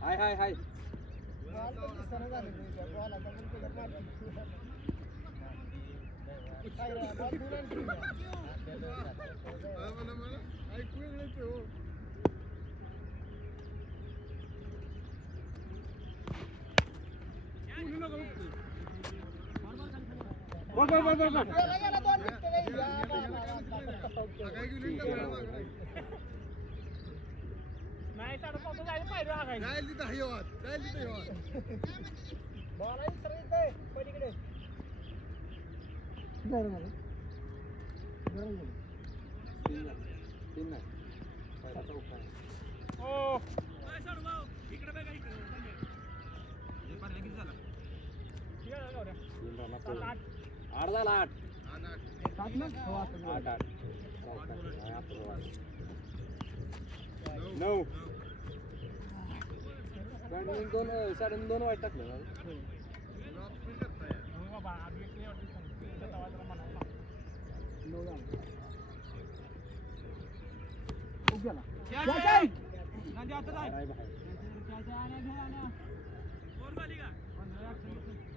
हाय हाय हाय. ऐकू येत हो. नाही साडेपाच जायला पाहिजे हागायचं. जाईल तिथं हयवात, जाईल तिथं हयवात. बोला इकडे पलीकडे हो आठ झाला आठ नऊ दोन 2.5 वाईट टाकलं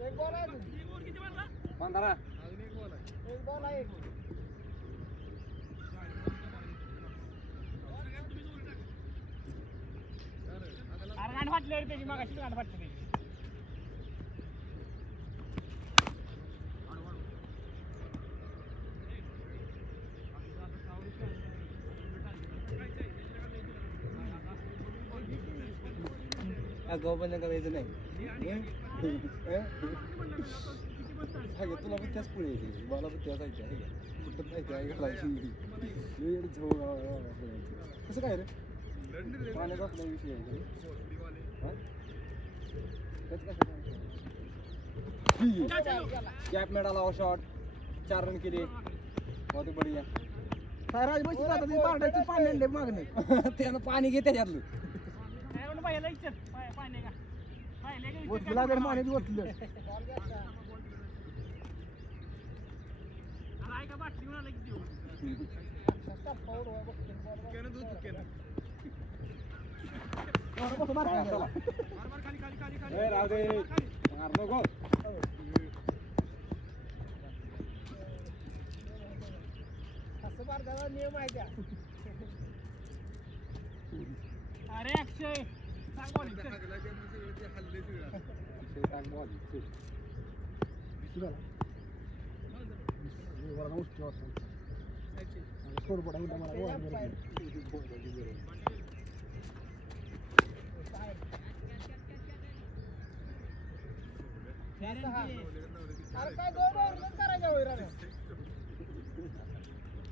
एक बॉल आहे 15 एक बॉल आहे अरे गाण फाटले रे त्याची मागाशी गाण फाटली त्याची अगाव पण करायचं नाही तुला पण त्याच पुढे येते मला पण त्याच ऐकते आहे का कुठं नाही काय घालायची कसं काय रे पाण्याचा आपला विषय आहे कॅप मिळाला शॉट 4 रन केले बहुत बढिया सायराज बस जातात ते पार्ट्याचं पाणी आणले मागणे त्यानं पाणी घे त्याच्यातलं पाहिलं इच्छा पाहिजे का पाहिले ओतला जर पाणी ओतलं काय का बाटली म्हणाला की देऊ राहू दे मार नको असं भारताचा नियम आहे त्या अरे अक्षय सांग बोल अरे काय 2 ओव्हरच करायच्या होईल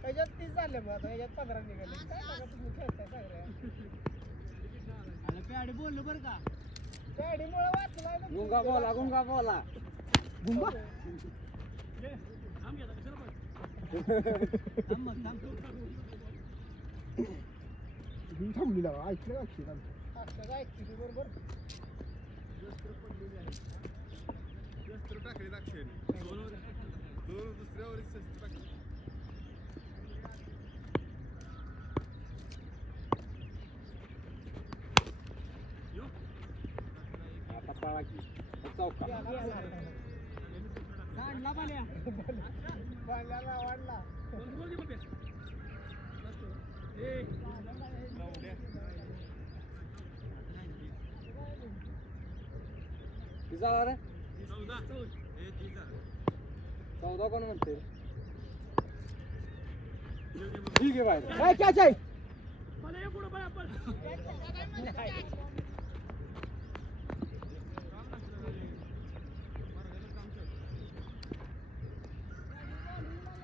त्याच्यात 30 झाले मग आता याच्यात 15 निघाले काय बघा तुम्ही खेळताय सगळ्या पॅडी बोललो बरं का पॅडीमुळे वाचलाय ना गुंगा बोला गुंगा गुंबा थांब घ्या कशाला थांबलेला ऐकलं अक्षय ऐकते बरोबर शस्त्र टाकले अक्षयने दोन दुसऱ्यावर शस्त्र टाकले आता पाळा की चौका काढला पाल्या पाण्याला वाढला किती झाला रे 14 कोण म्हणते ठीक आहे बाहेर काय कॅच आहे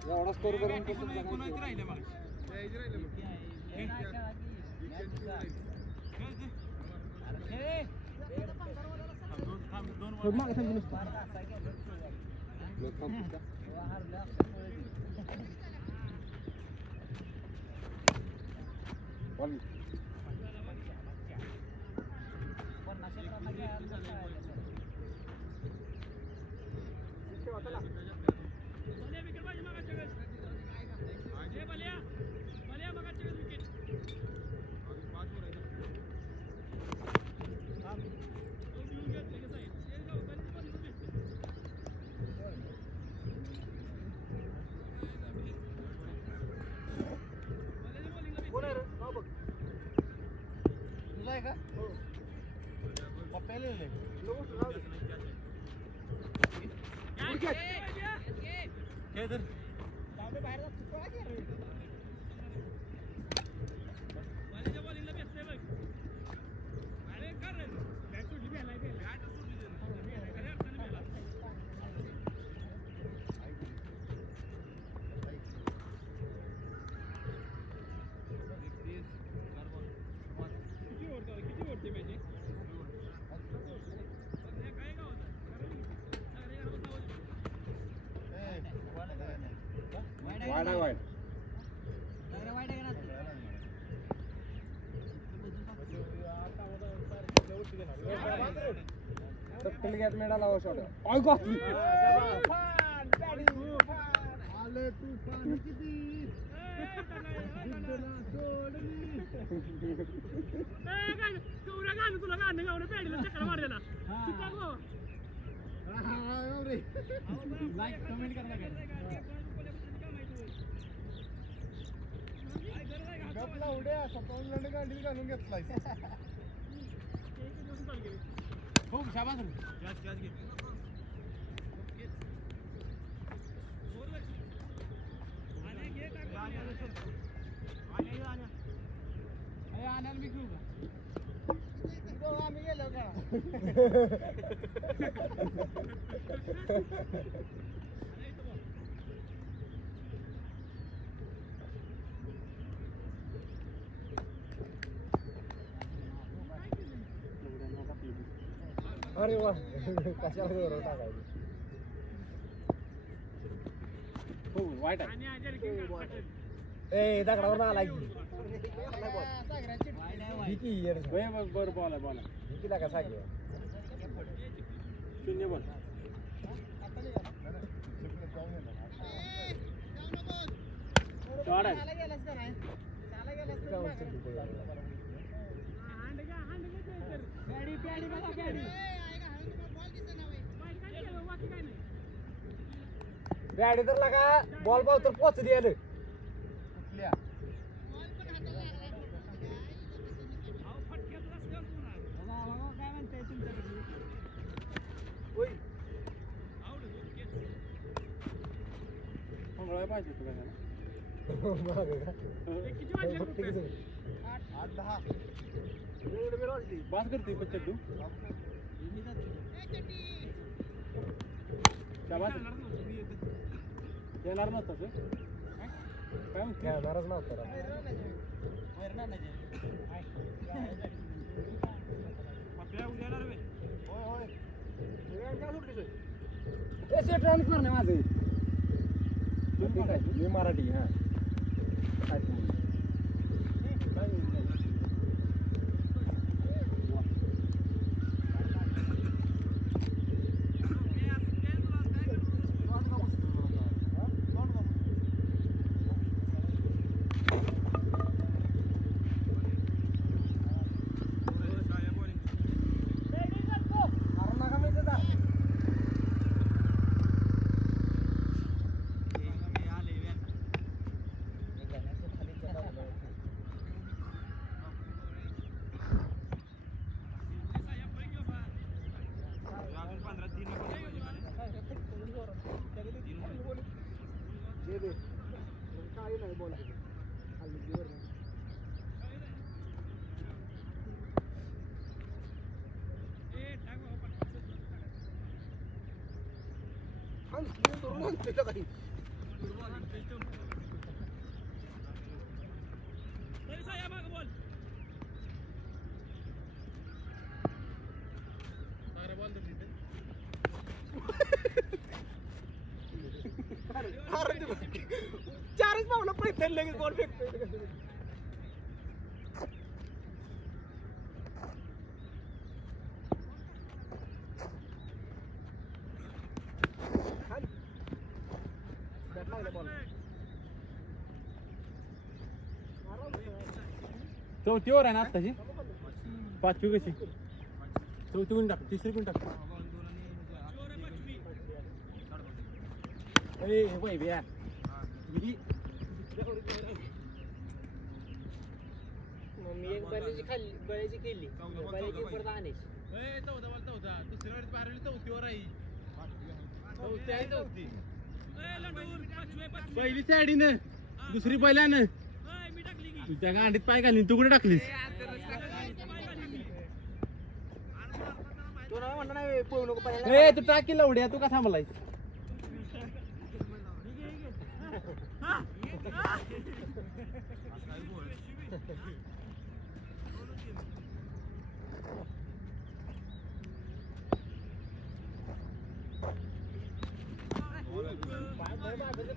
एवढा स्कोर करून मागे सांगितलं आहे का पप्प्याला लिहिलंय. खेळ तर बाहेर जातो काय रे वाडा वाईट मिळाला आले तू पाणी किती तुला गाणं गावलं पॅडीला चक्कर मारलेला लाईक कमेंट करा गपला उड्या स्वतःहून लंड गांडील घालून घेतलाय. हो शाबास रे आणायला मी घेऊ का आम्ही गेलो का अरे वा कशाला गौरव टाकायचं. हो वाईट आहे ए दगडावर आला की बरं बोला बोला कितीला का सांगे 0 बोल चढ गेलास का नाही चाला गेलास गाडी तर लागा बॉल पाव तर पोचली आलं कुठल्या काय म्हणताय तुमच्याकडे पाहिजे तुला त्याला बास करते बच्चा तू शाबास येणार नसतं काय म्हणते खेळणारच नव्हता माझे मी मराठी हा चारच पावलं पडत लगेच बॉल फेकतोय चौथी ओव्हर आहे ना आत्ताची 5वी कशी 4थी गुण टाक 3री गुण टाक वय बिया मी एक बऱ्याची खाल्ली बऱ्याची केली बऱ्याची परत आणायची चौथा दुसऱ्या वेळेस बारावी चौथीवर आहे चौथी आहे चौथी पहिली साडीनं दुसरी पहिल्यानं तुझ्या गांडीत पाय घालीन तू कुठे टाकलीस तो ना म्हणणार नाही पळू नको पहिला ए तू टाकी लवड्या तू का थांबलाय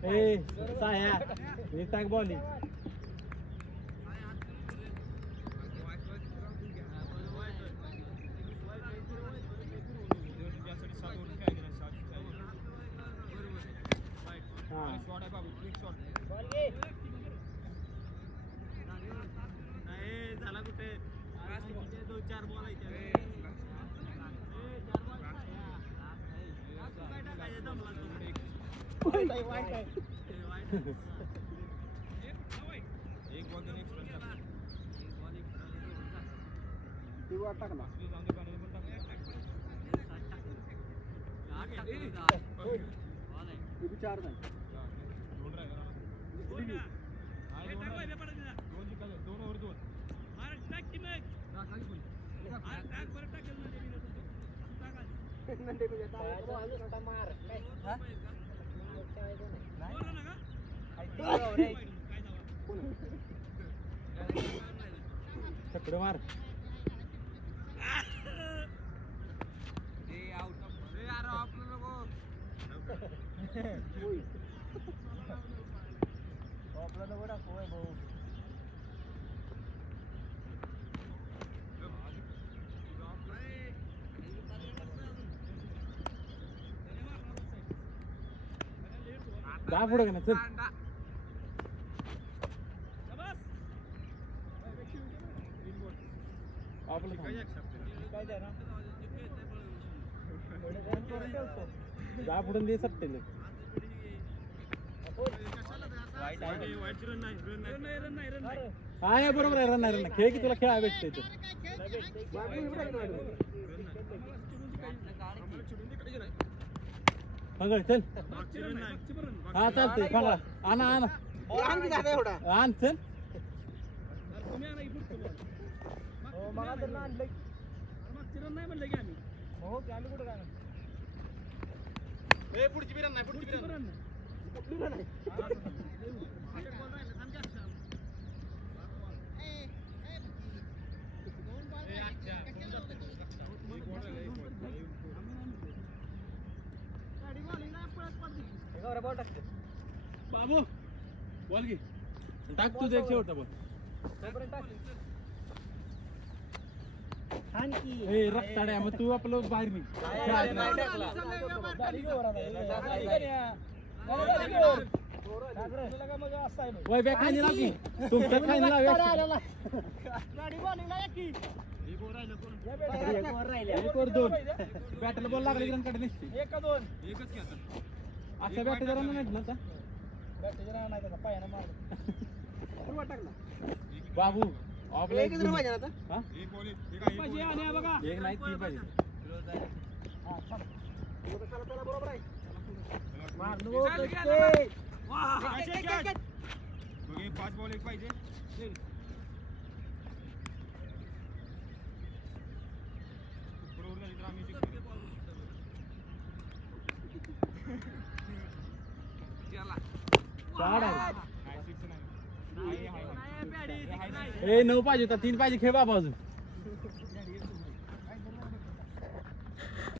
ए साया हे टाक बॉली झाला कुठे 2-4 बॉल आहे चक्र मार जा पुढे का ना चल आपलं जा पुढून दे सट्टे हा बरोबर आहे रन नाही खेळ की तुला खेळा भेटते चल हा चालतंय फांगडा आणा आण चल पुढची बिरान नाही पुढची बिरान बाबू बॉल घे टाक तुझं एक शेवटचा बॉल रक्ताड्या मग तू आपलं बाहेर निघ बॅग खाली ना की तुमच्या खाली दोन बॅटला बॉल लागले कडे निघते अशा बॅट जरा नाही ना बाबू एक नाही 3 पाहिजे पाच बॉल एक पाहिजे ए 9 पाहिजे होता 3 पाहिजे खेळ बाबा अजून